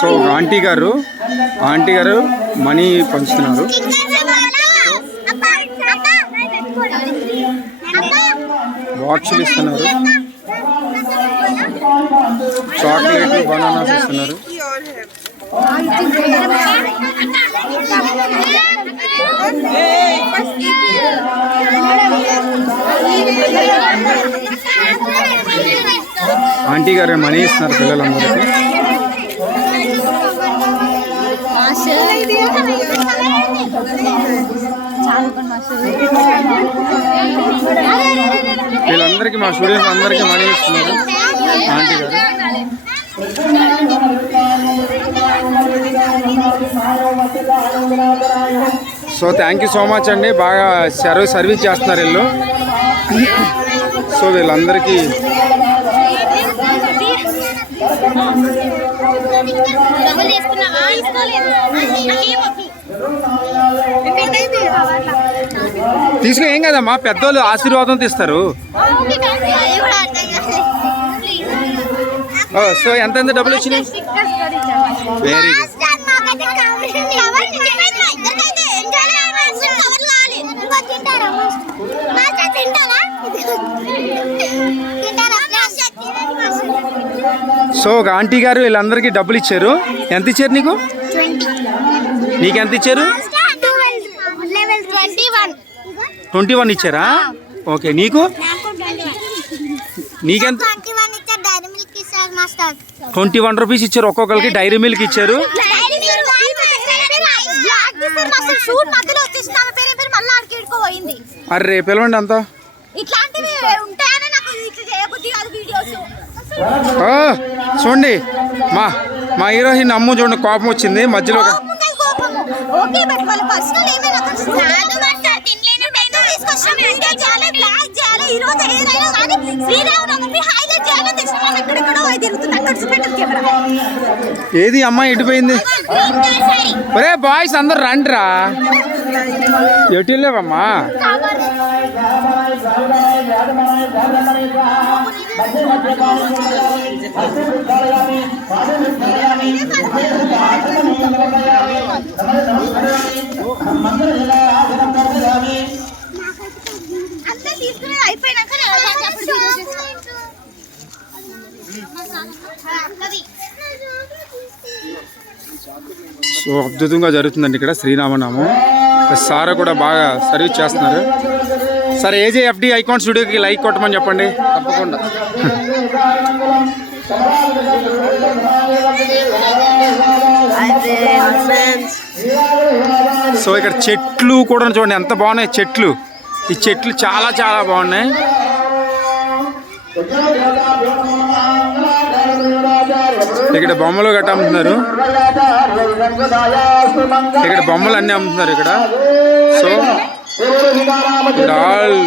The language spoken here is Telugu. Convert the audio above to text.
సో ఆంటీ గారు మనీ పంచుతున్నారు. బాక్సులు ఇస్తున్నారు, చాక్లెట్లు, బనానాస్ ఇస్తున్నారు. ఆంటీ గారు మనీ ఇస్తున్నారు పిల్లలందరికీ. వీళ్ళందరికీ మా స్టూడెంట్స్ అందరికీ మనీ ఇస్తున్నారు ఆంటీ గారు. So thank you so much అండి, బాగా సర్వీస్ చేస్తున్నారు వీళ్ళు. సో వీళ్ళందరికీ తీసుకుని ఏం కదమ్మా, పెద్దోళ్ళు ఆశీర్వాదం తీస్తారు. సో ఎంత డబ్బులు వచ్చినాయి? Very good. సో ఒక ఆంటీ గారు వీళ్ళందరికీ డబ్బులు ఇచ్చారు. ఎంత ఇచ్చారు నీకు? నీకెంత ఇచ్చారు? 21 ఇచ్చారా? ఓకే. నీకెంత? 21 రూపీస్ ఇచ్చారు ఒక్కొక్కరికి. డైరీ మిల్క్ ఇచ్చారు. అరే పిలవండి అంతా. చూడండి మా హీరోయిన్ అమ్ము చూడండి, కోపం వచ్చింది మధ్యలో. ఏది అమ్మాయి ఎటుపోయింది? ఒరే బాయ్స్ అందరు రండిరా. ఎటు వెళ్ళావమ్మా? సో అద్భుతంగా జరుగుతుందండి ఇక్కడ శ్రీరామనామం. సార్ కూడా బాగా సర్వీస్ చేస్తున్నారు. సరే ఏజేఎఫ్డి ఐకాన్ స్టూడియోకి లైక్ కొట్టమని చెప్పండి తప్పకుండా. సో ఇక్కడ చెట్లు కూడా చూడండి ఎంత బాగున్నాయి చెట్లు. ఈ చెట్లు చాలా చాలా బాగున్నాయి. ఇక్కడ బొమ్మలు గట్ట అమ్ముతున్నారు. ఇక్కడ బొమ్మలు అన్నీ అమ్ముతున్నారు ఇక్కడ. So all